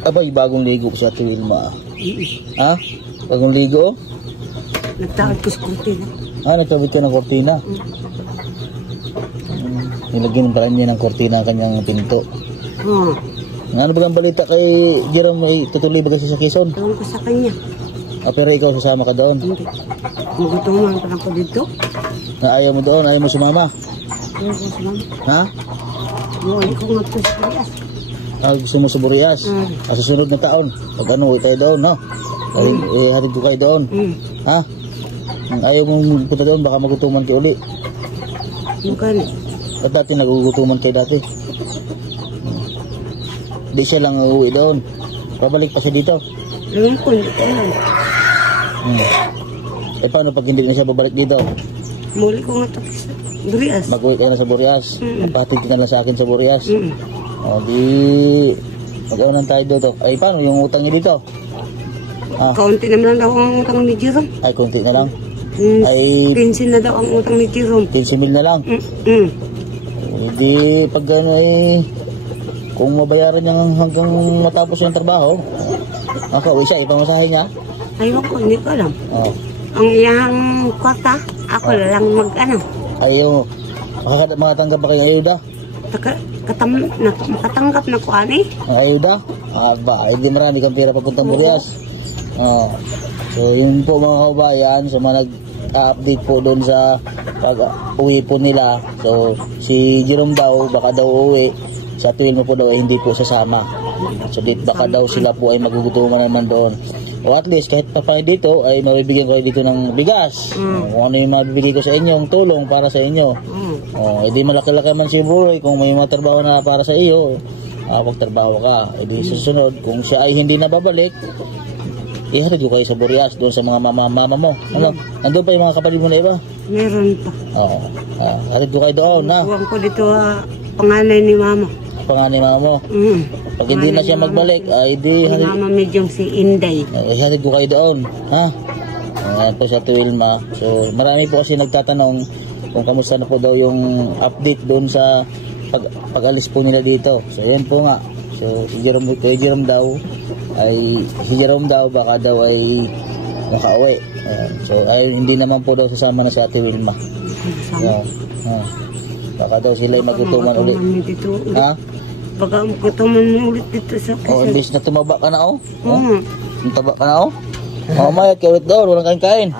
Abay, bagong ligo sa Ate Wilma. Ha? Bagong ligo? Nagtawad ko sa kortina. Nagtawid ka ng kortina? Nilagyan pa rin niya ng kortina ang kanyang pinto. Oo. Ano ba ang balita kay Jerome, ay tutuloy ba kasi sa Quezon? Tawag ko sa kanya. Pero ikaw sasama ka doon? Hindi. Magutuman pa lang ko dito. Ayaw mo doon? Ayaw mo sumama? Ayaw ko sumama. Ha? Ayaw ko magpusipuyas. Gusto mo sa Burias? Sa susunod na taon? Pag ano, tayo doon, no? Hatid ko kayo doon. Ha? Ayaw mong punta doon, baka magutuman kayo uli. Mukha. At dati nagugutuman kayo dati. Di siya lang uuwi doon. Pabalik pa siya dito. Alam ko, hindi ko alam. Paano pag hindi na siya babalik dito? Muli ko nga tapos sa Burias. Mag-uwi ka na sa Burias. Patid ka na lang sa akin sa Burias. Di mag-unan tayo dito. Ay, paano yung utang niya dito? Kaunti naman lang daw ang utang ni Jerome. Ay, konti na lang. Ay, 15 na daw ang utang ni Jerome. 15,000 na lang. Di pag ano kung mabayaran niya hanggang matapos yung trabaho, makauwi siya, ipamasahe niya. Ayaw ko, hindi ko alam. Ang iyang kwarta, ako lang mag-ano. Ayaw, makatanggap ba kayo ayuda? Makatanggap na ko, ani? Ang ayuda? Hindi marami kang pera papuntang Burias. So, yun po mga kabayan, sa mga nag-update po doon sa pag-uwi po nila. So, si Jerome daw, baka daw uwi. Sa Ate Wilma po daw ay hindi po sasama. So, baka daw sila po ay magugutuman naman doon. O at least, kahit pa dito, ay mabibigyan ko dito ng bigas. Kung ano yung mabibigay ko sa inyo, ang tulong para sa inyo. Hindi malaki-laki man si Buroy, kung may matrabaho na para sa iyo, pagtrabaho ka. Hindi susunod, kung siya ay hindi nababalik, ihatid ko kayo sa Burias, doon sa mga mama mo. Ano? Nandun pa yung mga kapatid mo na iba? Meron pa. Hatid ko kayo doon, na? Huwag ko dito, panganay ni mama. Panganay mama mo? Pag hindi na siya magbalik, ay di... Mama medyong si Inday. Hatid ko kayo doon, ha? Ayan po sa Ate Wilma. So, marami po kasi nagtatanong kung kamusta na po daw yung update doon sa pag-alis po nila dito. So, yan po nga. So, si Jerome daw, baka daw ay nakauwi. So, ay hindi naman po daw sasama na sa Ate Wilma. Baka daw sila ay magutuman ulit. Ha? Baka magutuman ulit dito sa Quezon. Imbis na tumaba ka na, Tumaba ka na, mayat ka ulit doon, walang kain-kain.